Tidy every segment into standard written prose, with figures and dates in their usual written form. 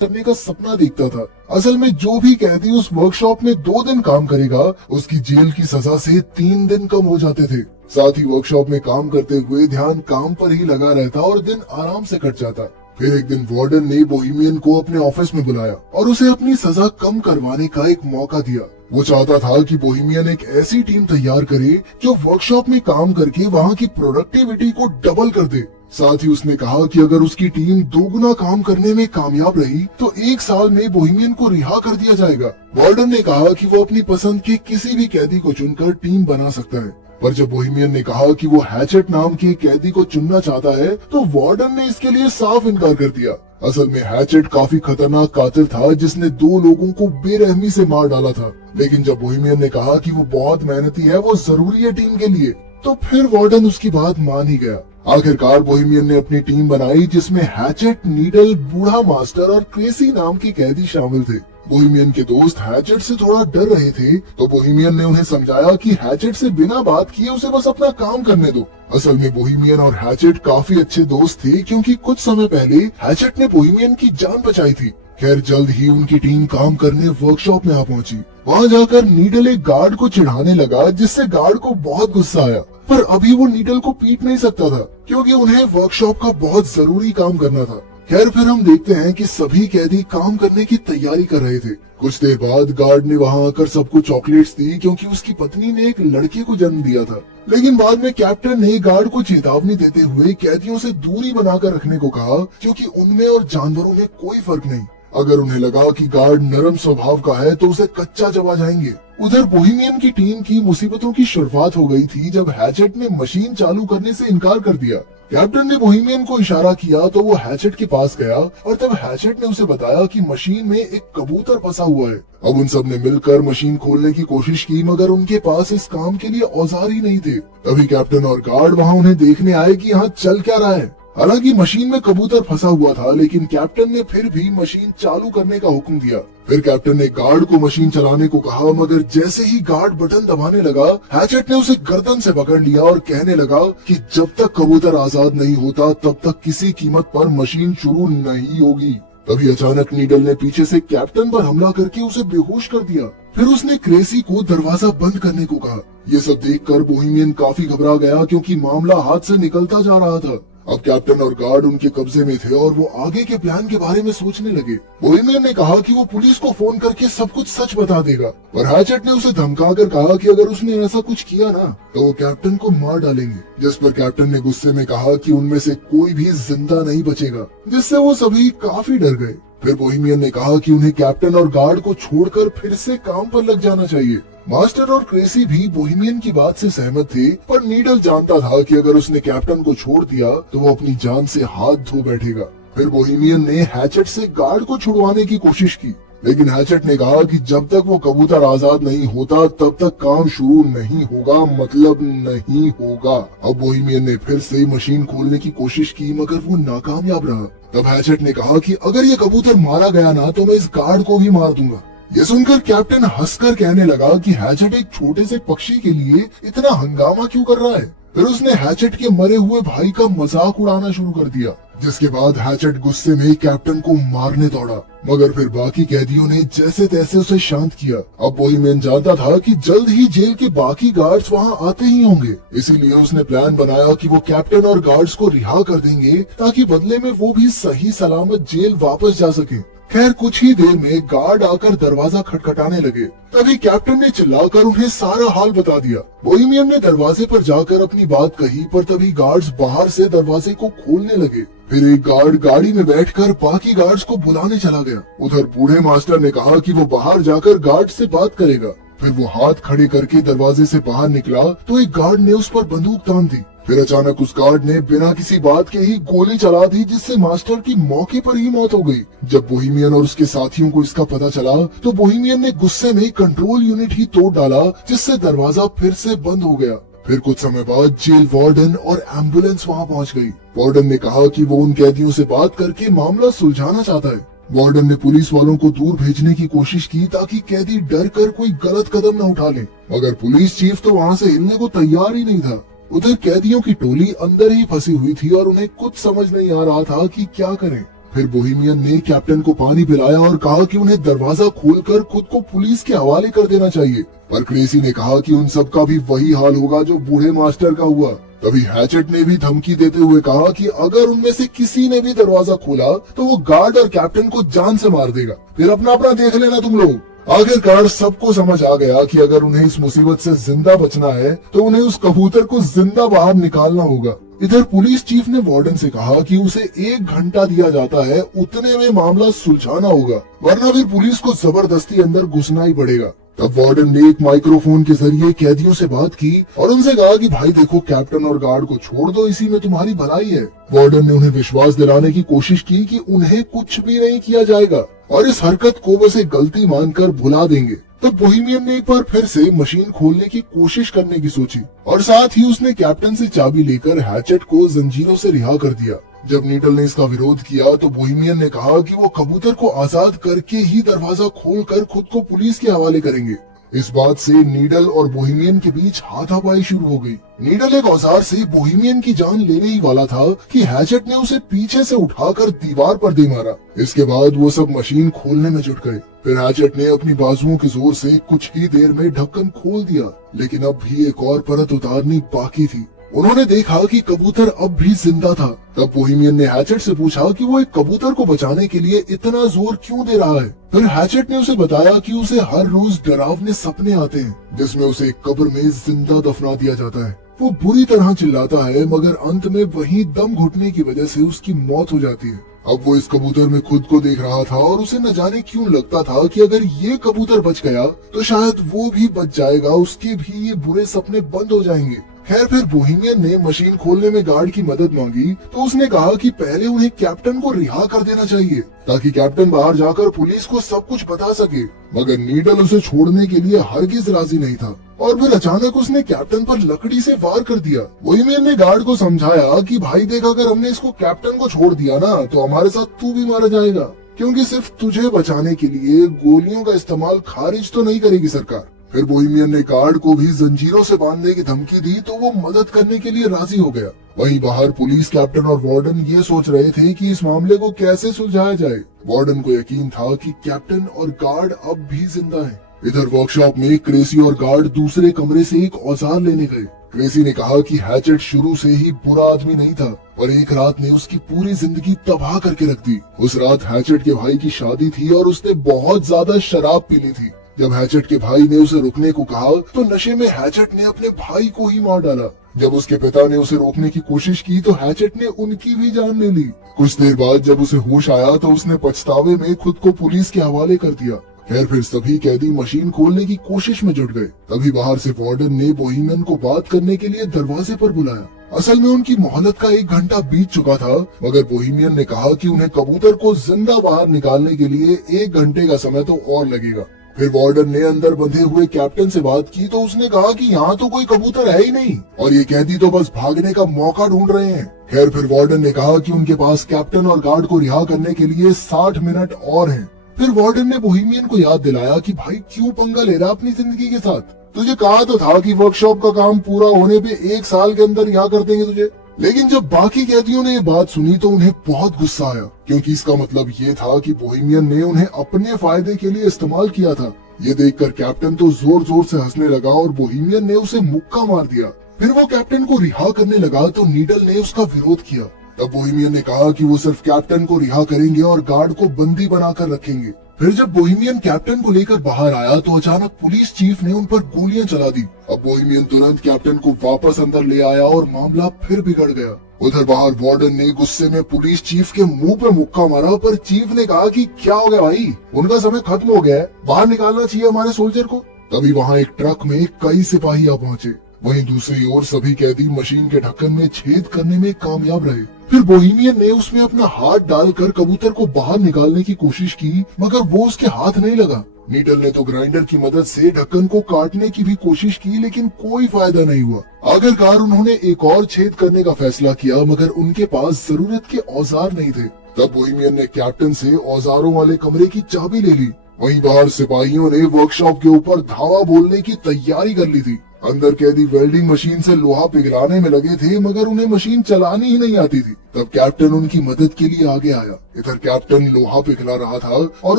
करने का सपना देखता था। असल में जो भी कैदी उस वर्कशॉप में 2 दिन काम करेगा, उसकी जेल की सजा से 3 दिन कम हो जाते थे। साथ ही वर्कशॉप में काम करते हुए ध्यान काम पर ही लगा रहता और दिन आराम से कट जाता। फिर एक दिन वार्डन ने बोहेमियन को अपने ऑफिस में बुलाया और उसे अपनी सजा कम करवाने का एक मौका दिया। वो चाहता था कि बोहेमियन एक ऐसी टीम तैयार करे जो वर्कशॉप में काम करके वहाँ की प्रोडक्टिविटी को डबल कर दे। साथ ही उसने कहा कि अगर उसकी टीम दोगुना काम करने में कामयाब रही तो 1 साल में बोहेमियन को रिहा कर दिया जाएगा। वार्डन ने कहा कि वो अपनी पसंद के किसी भी कैदी को चुनकर टीम बना सकता है, पर जब बोहेमियन ने कहा कि वो हैचेट नाम के कैदी को चुनना चाहता है तो वार्डन ने इसके लिए साफ इनकार कर दिया। असल में हैचेट काफी खतरनाक कातिल था जिसने 2 लोगों को बेरहमी से मार डाला था। लेकिन जब बोहेमियन ने कहा कि वो बहुत मेहनती है, वो जरूरी है टीम के लिए, तो फिर वार्डन उसकी बात मान ही गया। आखिरकार बोहेमियन ने अपनी टीम बनाई जिसमें हैचेट, नीडल, बूढ़ा मास्टर और क्रेसी नाम के कैदी शामिल थे। बोहेमियन के दोस्त हैचेट से थोड़ा डर रहे थे, तो बोहेमियन ने उन्हें समझाया कि हैचेट से बिना बात किए उसे बस अपना काम करने दो। असल में बोहेमियन और हैचेट काफी अच्छे दोस्त थे, क्योंकि कुछ समय पहले हैचेट ने बोहेमियन की जान बचाई थी। खैर जल्द ही उनकी टीम काम करने वर्कशॉप में आ पहुंची। वहां जाकर नीडल एक गार्ड को चिढ़ाने लगा, जिससे गार्ड को बहुत गुस्सा आया। पर अभी वो नीडल को पीट नहीं सकता था, क्योंकि उन्हें वर्कशॉप का बहुत जरूरी काम करना था। खैर फिर हम देखते हैं कि सभी कैदी काम करने की तैयारी कर रहे थे। कुछ देर बाद गार्ड ने वहां आकर सबको चॉकलेट्स दी, क्योंकि उसकी पत्नी ने एक लड़के को जन्म दिया था। लेकिन बाद में कैप्टन ने गार्ड को चेतावनी देते हुए कैदियों से दूरी बनाकर रखने को कहा, क्योंकि उनमें और जानवरों में कोई फर्क नहीं। अगर उन्हें लगा कि गार्ड नरम स्वभाव का है तो उसे कच्चा चबा जाएंगे। उधर बोहेमियन की टीम की मुसीबतों की शुरुआत हो गई थी जब हैचेट ने मशीन चालू करने से इनकार कर दिया। कैप्टन ने बोहेमियन को इशारा किया तो वो हैचेट के पास गया और तब हैचेट ने उसे बताया कि मशीन में एक कबूतर फंसा हुआ है। अब उन सब ने मिलकर मशीन खोलने की कोशिश की, मगर उनके पास इस काम के लिए औजार ही नहीं थे। तभी कैप्टन और गार्ड वहाँ उन्हें देखने आए कि यहाँ चल क्या रहा है। हालांकि मशीन में कबूतर फंसा हुआ था, लेकिन कैप्टन ने फिर भी मशीन चालू करने का हुक्म दिया। फिर कैप्टन ने गार्ड को मशीन चलाने को कहा, मगर जैसे ही गार्ड बटन दबाने लगा, हैचेट ने उसे गर्दन से पकड़ लिया और कहने लगा कि जब तक कबूतर आजाद नहीं होता तब तक किसी कीमत पर मशीन शुरू नहीं होगी। तभी अचानक नीडल ने पीछे से कैप्टन पर हमला करके उसे बेहोश कर दिया। फिर उसने क्रेसी को दरवाजा बंद करने को कहा। ये सब देखकर बोहेमियन काफी घबरा गया, क्योंकि मामला हाथ से निकलता जा रहा था। अब कैप्टन और गार्ड उनके कब्जे में थे और वो आगे के प्लान के बारे में सोचने लगे। बोहेमियन ने कहा कि वो पुलिस को फोन करके सब कुछ सच बता देगा, पर हैचेट ने उसे धमकाकर कहा कि अगर उसने ऐसा कुछ किया ना तो वो कैप्टन को मार डालेंगे। जिस पर कैप्टन ने गुस्से में कहा कि उनमें से कोई भी जिंदा नहीं बचेगा, जिससे वो सभी काफी डर गए। फिर बोहेमियन ने कहा कि उन्हें कैप्टन और गार्ड को छोड़कर फिर से काम पर लग जाना चाहिए। मास्टर और क्रेसी भी बोहेमियन की बात से सहमत थे, पर नीडल जानता था कि अगर उसने कैप्टन को छोड़ दिया तो वो अपनी जान से हाथ धो बैठेगा। फिर बोहेमियन ने हैचेट से गार्ड को छुड़वाने की कोशिश की, लेकिन हैचेट ने कहा कि जब तक वो कबूतर आजाद नहीं होता तब तक काम शुरू नहीं होगा, मतलब नहीं होगा। अब बोहेमियन ने फिर से मशीन खोलने की कोशिश की, मगर वो नाकामयाब रहा। तब हैचेट ने कहा कि अगर ये कबूतर मारा गया ना तो मैं इस गार्ड को भी मार दूंगा। ये सुनकर कैप्टन हंसकर कहने लगा कि हैचेट एक छोटे से पक्षी के लिए इतना हंगामा क्यों कर रहा है। फिर उसने हैचेट के मरे हुए भाई का मजाक उड़ाना शुरू कर दिया, जिसके बाद हैचेट गुस्से में कैप्टन को मारने दौड़ा, मगर फिर बाकी कैदियों ने जैसे तैसे उसे शांत किया। अब बोहेमियन जानता था कि जल्द ही जेल के बाकी गार्ड्स वहां आते ही होंगे, इसीलिए उसने प्लान बनाया कि वो कैप्टन और गार्ड्स को रिहा कर देंगे ताकि बदले में वो भी सही सलामत जेल वापस जा सके। खैर कुछ ही देर में गार्ड आकर दरवाजा खटखटाने लगे। तभी कैप्टन ने चिल्लाकर उन्हें सारा हाल बता दिया। बोहेमियन ने दरवाजे पर जाकर अपनी बात कही, पर तभी गार्ड्स बाहर से दरवाजे को खोलने लगे। फिर एक गार्ड गाड़ी में बैठकर बाकी गार्ड्स को बुलाने चला गया। उधर बूढ़े मास्टर ने कहा कि वो बाहर जाकर गार्ड से बात करेगा। फिर वो हाथ खड़े करके दरवाजे से बाहर निकला तो एक गार्ड ने उस पर बंदूक तान दी। फिर अचानक उस गार्ड ने बिना किसी बात के ही गोली चला दी, जिससे मास्टर की मौके पर ही मौत हो गई। जब बोहेमियन और उसके साथियों को इसका पता चला तो बोहेमियन ने गुस्से में कंट्रोल यूनिट ही तोड़ डाला, जिससे दरवाजा फिर से बंद हो गया। फिर कुछ समय बाद जेल वार्डन और एम्बुलेंस वहां पहुंच गई। वार्डन ने कहा कि वो उन कैदियों से बात करके मामला सुलझाना चाहता है। वार्डन ने पुलिस वालों को दूर भेजने की कोशिश की ताकि कैदी डर कर कोई गलत कदम न उठा ले, मगर पुलिस चीफ तो वहाँ से हिलने को तैयार ही नहीं था। उधर कैदियों की टोली अंदर ही फंसी हुई थी और उन्हें कुछ समझ नहीं आ रहा था कि क्या करें। फिर बोहेमियन ने कैप्टन को पानी पिलाया और कहा कि उन्हें दरवाजा खोलकर खुद को पुलिस के हवाले कर देना चाहिए, पर क्रेसी ने कहा कि उन सब का भी वही हाल होगा जो बूढ़े मास्टर का हुआ। तभी हैचेट ने भी धमकी देते हुए कहा कि अगर उनमें से किसी ने भी दरवाजा खोला तो वो गार्ड और कैप्टन को जान से मार देगा, फिर अपना अपना देख लेना तुम लोग। आखिरकार सबको समझ आ गया कि अगर उन्हें इस मुसीबत से जिंदा बचना है तो उन्हें उस कबूतर को जिंदा बाहर निकालना होगा। इधर पुलिस चीफ ने वार्डन से कहा कि उसे 1 घंटा दिया जाता है, उतने में मामला सुलझाना होगा, वरना फिर पुलिस को जबरदस्ती अंदर घुसना ही पड़ेगा। तब वार्डन ने एक माइक्रोफोन के जरिए कैदियों से बात की और उनसे कहा कि भाई देखो, कैप्टन और गार्ड को छोड़ दो, इसी में तुम्हारी भलाई है। वार्डन ने उन्हें विश्वास दिलाने की कोशिश की कि उन्हें कुछ भी नहीं किया जाएगा और इस हरकत को बस एक गलती मानकर भुला देंगे। तब बोहेमियन ने एक बार फिर से मशीन खोलने की कोशिश करने की सोची और साथ ही उसने कैप्टन से चाबी लेकर हैचेट को जंजीरों से रिहा कर दिया। जब नीडल ने इसका विरोध किया तो बोहेमियन ने कहा कि वो कबूतर को आजाद करके ही दरवाजा खोलकर खुद को पुलिस के हवाले करेंगे। इस बात से नीडल और बोहेमियन के बीच हाथापाई शुरू हो गई। नीडल एक औजार से बोहेमियन की जान लेने ही वाला था कि हैचेट ने उसे पीछे से उठाकर दीवार पर दे मारा। इसके बाद वो सब मशीन खोलने में जुट गए। फिर हैचेट ने अपनी बाजुओं के जोर से कुछ ही देर में ढक्कन खोल दिया, लेकिन अब भी एक और परत उतारनी बाकी थी। उन्होंने देखा कि कबूतर अब भी जिंदा था। तब बोहेमियन ने हैचेट से पूछा कि वो एक कबूतर को बचाने के लिए इतना जोर क्यों दे रहा है। फिर हैचेट ने उसे बताया कि उसे हर रोज डरावने सपने आते हैं जिसमें उसे एक कब्र में जिंदा दफना दिया जाता है। वो बुरी तरह चिल्लाता है, मगर अंत में वहीं दम घुटने की वजह से उसकी मौत हो जाती है। अब वो इस कबूतर में खुद को देख रहा था और उसे न जाने क्यों लगता था कि अगर ये कबूतर बच गया तो शायद वो भी बच जाएगा, उसके भी ये बुरे सपने बंद हो जाएंगे। खैर, फिर बोहेमियन ने मशीन खोलने में गार्ड की मदद मांगी तो उसने कहा कि पहले उन्हें कैप्टन को रिहा कर देना चाहिए ताकि कैप्टन बाहर जाकर पुलिस को सब कुछ बता सके, मगर नीडल उसे छोड़ने के लिए हरगिज राजी नहीं था और फिर अचानक उसने कैप्टन पर लकड़ी से वार कर दिया। बोहेमियन ने गार्ड को समझाया कि भाई देख, अगर हमने इसको कैप्टन को छोड़ दिया ना तो हमारे साथ तू भी मारा जाएगा, क्योंकि सिर्फ तुझे बचाने के लिए गोलियों का इस्तेमाल खारिज तो नहीं करेगी सरकार। फिर बोहेमियन ने गार्ड को भी जंजीरों से बांधने की धमकी दी तो वो मदद करने के लिए राजी हो गया। वहीं बाहर पुलिस, कैप्टन और वार्डन ये सोच रहे थे कि इस मामले को कैसे सुलझाया जाए। वार्डन को यकीन था कि कैप्टन और गार्ड अब भी जिंदा हैं। इधर वर्कशॉप में क्रेसी और गार्ड दूसरे कमरे से एक औजार लेने गए। क्रेसी ने कहा कि हैचेट शुरू से ही बुरा आदमी नहीं था, पर एक रात ने उसकी पूरी जिंदगी तबाह करके रख दी। उस रात हैचेट के भाई की शादी थी और उसने बहुत ज्यादा शराब पी ली थी। जब हैचेट के भाई ने उसे रुकने को कहा तो नशे में हैचेट ने अपने भाई को ही मार डाला। जब उसके पिता ने उसे रोकने की कोशिश की तो हैचेट ने उनकी भी जान ले ली। कुछ देर बाद जब उसे होश आया तो उसने पछतावे में खुद को पुलिस के हवाले कर दिया। खैर, फिर सभी कैदी मशीन खोलने की कोशिश में जुट गए। तभी बाहर से वार्डन ने बोहेमियन को बात करने के लिए दरवाजे पर बुलाया। असल में उनकी मोहलत का 1 घंटा बीत चुका था, मगर बोहेमियन ने कहा कि उन्हें कबूतर को जिंदा बाहर निकालने के लिए 1 घंटे का समय तो और लगेगा। फिर वार्डन ने अंदर बंधे हुए कैप्टन से बात की तो उसने कहा कि यहाँ तो कोई कबूतर है ही नहीं और ये कैदी तो बस भागने का मौका ढूंढ रहे हैं। खैर, फिर वार्डन ने कहा कि उनके पास कैप्टन और गार्ड को रिहा करने के लिए 60 मिनट और हैं। फिर वार्डन ने बोहेमियन को याद दिलाया कि भाई क्यों पंगा ले रहा अपनी जिंदगी के साथ, तुझे कहा तो था कि वर्कशॉप का काम पूरा होने पे 1 साल के अंदर रिहा कर देंगे तुझे। लेकिन जब बाकी कैदियों ने ये बात सुनी तो उन्हें बहुत गुस्सा आया, क्योंकि इसका मतलब ये था कि बोहेमियन ने उन्हें अपने फायदे के लिए इस्तेमाल किया था। ये देखकर कैप्टन तो जोर जोर से हंसने लगा और बोहेमियन ने उसे मुक्का मार दिया। फिर वो कैप्टन को रिहा करने लगा तो नीडल ने उसका विरोध किया। तब बोहेमियन ने कहा कि वो सिर्फ कैप्टन को रिहा करेंगे और गार्ड को बंदी बनाकर रखेंगे। फिर जब बोहेमियन कैप्टन को लेकर बाहर आया तो अचानक पुलिस चीफ ने उन पर गोलियां चला दी। अब बोहेमियन तुरंत कैप्टन को वापस अंदर ले आया और मामला फिर बिगड़ गया। उधर बाहर वार्डन ने गुस्से में पुलिस चीफ के मुंह पे मुक्का मारा, पर चीफ ने कहा कि क्या हो गया भाई, उनका समय खत्म हो गया है, बाहर निकालना चाहिए हमारे सोल्जर को। तभी वहाँ एक ट्रक में कई सिपाही आ पहुंचे। वहीं दूसरी ओर सभी कैदी मशीन के ढक्कन में छेद करने में कामयाब रहे। फिर बोहेमियन ने उसमें अपना हाथ डालकर कबूतर को बाहर निकालने की कोशिश की, मगर वो उसके हाथ नहीं लगा। नीडल ने तो ग्राइंडर की मदद से ढक्कन को काटने की भी कोशिश की, लेकिन कोई फायदा नहीं हुआ। आखिरकार उन्होंने एक और छेद करने का फैसला किया, मगर उनके पास जरूरत के औजार नहीं थे। तब बोहेमियन ने कैप्टन से औजारों वाले कमरे की चाबी ले ली। वहीं बाहर सिपाहियों ने वर्कशॉप के ऊपर धावा बोलने की तैयारी कर ली थी। अंदर कैदी वेल्डिंग मशीन से लोहा पिघलाने में लगे थे, मगर उन्हें मशीन चलानी ही नहीं आती थी। तब कैप्टन उनकी मदद के लिए आगे आया। इधर कैप्टन लोहा पिघला रहा था और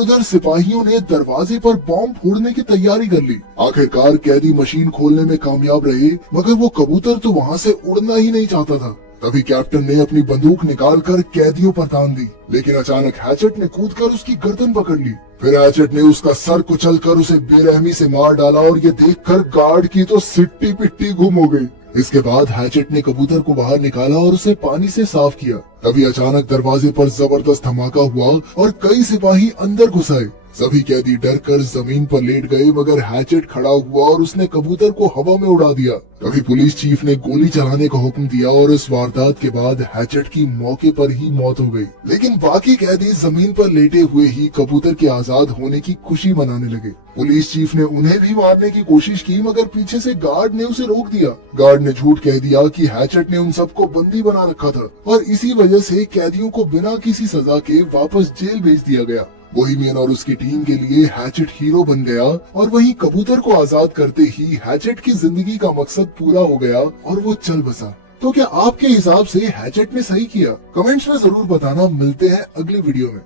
उधर सिपाहियों ने दरवाजे पर बॉम्ब फोड़ने की तैयारी कर ली। आखिरकार कैदी मशीन खोलने में कामयाब रहे, मगर वो कबूतर तो वहाँ से उड़ना ही नहीं चाहता था। तभी कैप्टन ने अपनी बंदूक निकालकर कैदियों पर तान दी, लेकिन अचानक हैचेट ने कूदकर उसकी गर्दन पकड़ ली। फिर हैचेट ने उसका सर कुचलकर उसे बेरहमी से मार डाला और ये देखकर गार्ड की तो सिट्टी पिट्टी गुम हो गई। इसके बाद हैचेट ने कबूतर को बाहर निकाला और उसे पानी से साफ किया। तभी अचानक दरवाजे पर जबरदस्त धमाका हुआ और कई सिपाही अंदर घुस आए। सभी कैदी डरकर जमीन पर लेट गए, मगर हैचेट खड़ा हुआ और उसने कबूतर को हवा में उड़ा दिया। तभी पुलिस चीफ ने गोली चलाने का हुक्म दिया और इस वारदात के बाद हैचेट की मौके पर ही मौत हो गई। लेकिन बाकी कैदी जमीन पर लेटे हुए ही कबूतर के आजाद होने की खुशी मनाने लगे। पुलिस चीफ ने उन्हें भी मारने की कोशिश की, मगर पीछे से गार्ड ने उसे रोक दिया। गार्ड ने झूठ कह दिया कि हैचेट ने उन सबको बंदी बना रखा था और इसी वजह से कैदियों को बिना किसी सजा के वापस जेल भेज दिया गया। बोहेमियन और उसकी टीम के लिए हैचेट हीरो बन गया और वहीं कबूतर को आजाद करते ही हैचेट की जिंदगी का मकसद पूरा हो गया और वो चल बसा। तो क्या आपके हिसाब से हैचेट ने सही किया? कमेंट्स में जरूर बताना। मिलते हैं अगले वीडियो में।